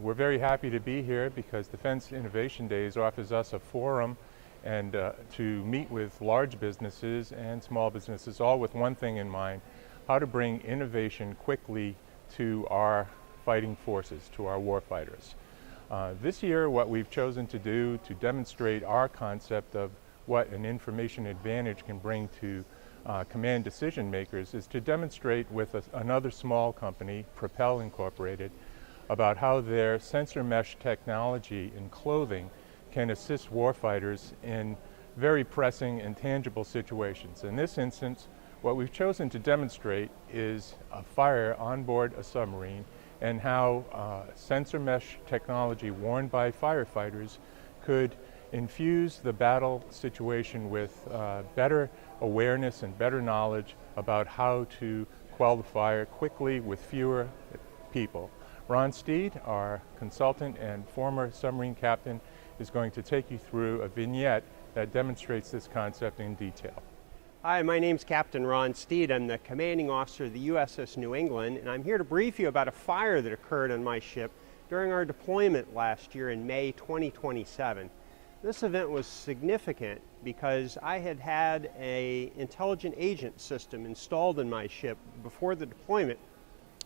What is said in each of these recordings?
We're very happy to be here because Defense Innovation Days offers us a forum and to meet with large businesses and small businesses, all with one thing in mind: how to bring innovation quickly to our fighting forces, to our warfighters. This year, what we've chosen to do to demonstrate our concept of what an information advantage can bring to command decision makers is to demonstrate with another small company, Propel Incorporated, about how their sensor mesh technology in clothing can assist warfighters in very pressing and tangible situations. In this instance, what we've chosen to demonstrate is a fire on board a submarine and how sensor mesh technology worn by firefighters could infuse the battle situation with better awareness and better knowledge about how to quell the fire quickly with fewer people. Ron Steed, our consultant and former submarine captain, is going to take you through a vignette that demonstrates this concept in detail. Hi, my name's Captain Ron Steed. I'm the commanding officer of the USS New England, and I'm here to brief you about a fire that occurred on my ship during our deployment last year in May 2027. This event was significant because I had had an intelligent agent system installed in my ship before the deployment.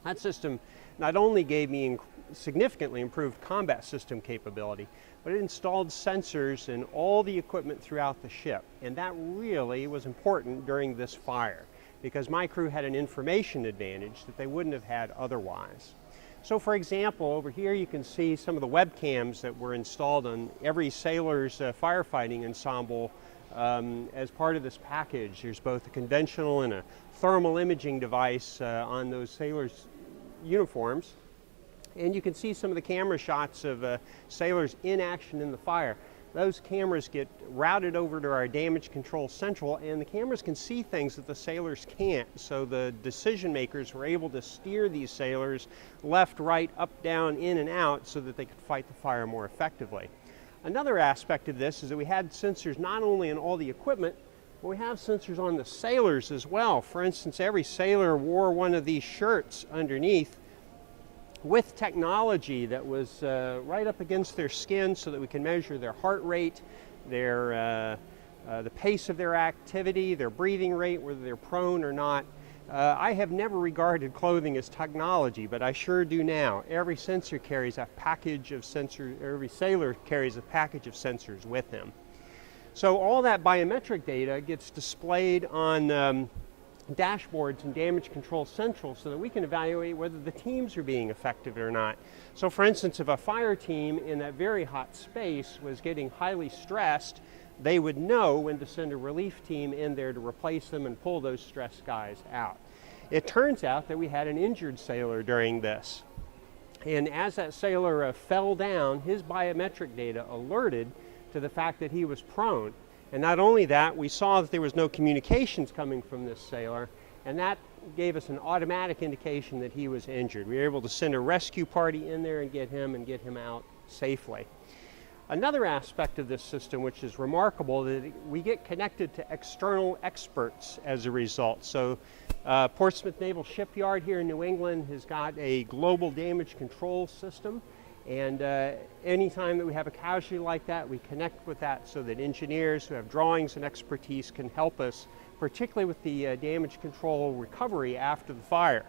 That system not only gave me significantly improved combat system capability, but it installed sensors in all the equipment throughout the ship. And that really was important during this fire because my crew had an information advantage that they wouldn't have had otherwise. So for example, over here you can see some of the webcams that were installed on every sailor's firefighting ensemble as part of this package. There's both a conventional and a thermal imaging device on those sailors' uniforms. And you can see some of the camera shots of sailors in action in the fire. Those cameras get routed over to our damage control central, and the cameras can see things that the sailors can't. So the decision makers were able to steer these sailors left, right, up, down, in, and out so that they could fight the fire more effectively. Another aspect of this is that we had sensors not only in all the equipment, but we have sensors on the sailors as well. For instance, every sailor wore one of these shirts underneath with technology that was right up against their skin so that we can measure their heart rate, the pace of their activity, their breathing rate, whether they're prone or not. I have never regarded clothing as technology, but I sure do now. Every sensor carries a package of sensors, every sailor carries a package of sensors with him. So all that biometric data gets displayed on dashboards and damage control central so that we can evaluate whether the teams are being effective or not. So for instance, if a fire team in that very hot space was getting highly stressed, they would know when to send a relief team in there to replace them and pull those stressed guys out. It turns out that we had an injured sailor during this. And as that sailor fell down, his biometric data alerted to the fact that he was prone. And not only that, we saw that there was no communications coming from this sailor, and that gave us an automatic indication that he was injured. We were able to send a rescue party in there and get him out safely. Another aspect of this system, which is remarkable, that we get connected to external experts as a result. So Portsmouth Naval Shipyard here in New England has got a global damage control system. And anytime that we have a casualty like that, we connect with that so that engineers who have drawings and expertise can help us, particularly with the damage control recovery after the fire.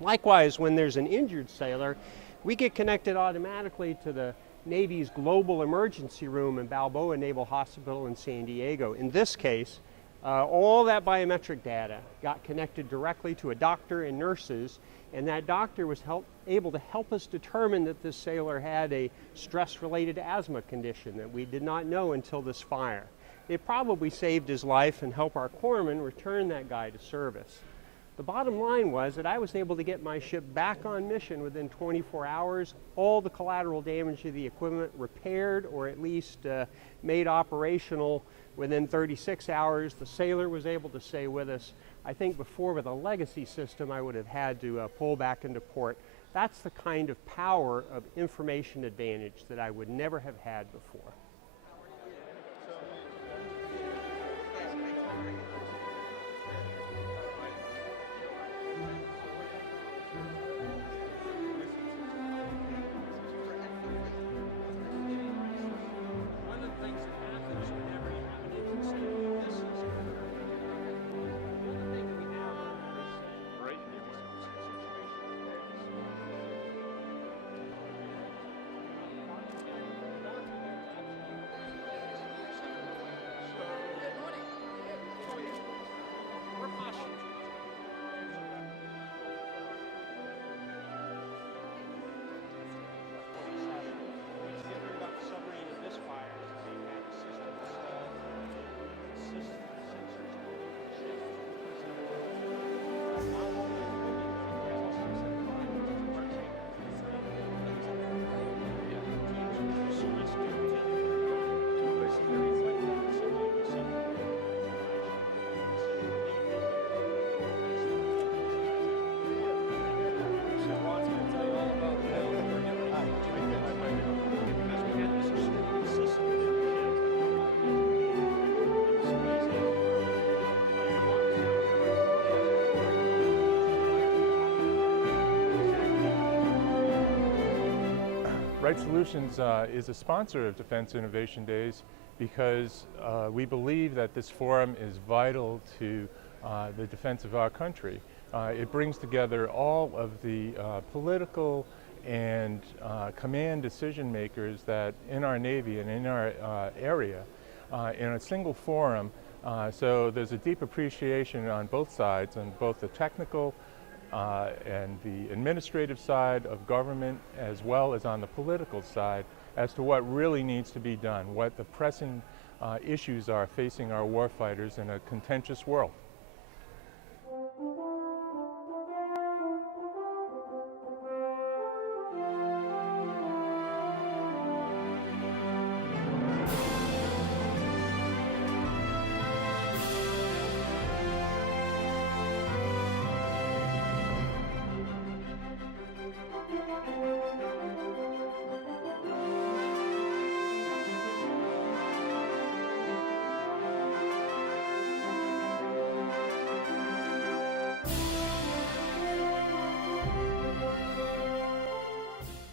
Likewise, when there's an injured sailor, we get connected automatically to the Navy's Global Emergency Room in Balboa Naval Hospital in San Diego. In this case, all that biometric data got connected directly to a doctor and nurses, and that doctor was able to help us determine that this sailor had a stress-related asthma condition that we did not know until this fire. It probably saved his life and helped our corpsmen return that guy to service. The bottom line was that I was able to get my ship back on mission within 24 hours, all the collateral damage to the equipment repaired or at least made operational within 36 hours. The sailor was able to stay with us. I think before with a legacy system I would have had to pull back into port. That's the kind of power of information advantage that I would never have had before. Rite Solutions is a sponsor of Defense Innovation Days because we believe that this forum is vital to the defense of our country. It brings together all of the political and command decision makers that in our Navy and in our area in a single forum. So there's a deep appreciation on both sides, on both the technical and the administrative side of government, as well as on the political side, as to what really needs to be done, what the pressing issues are facing our warfighters in a contentious world.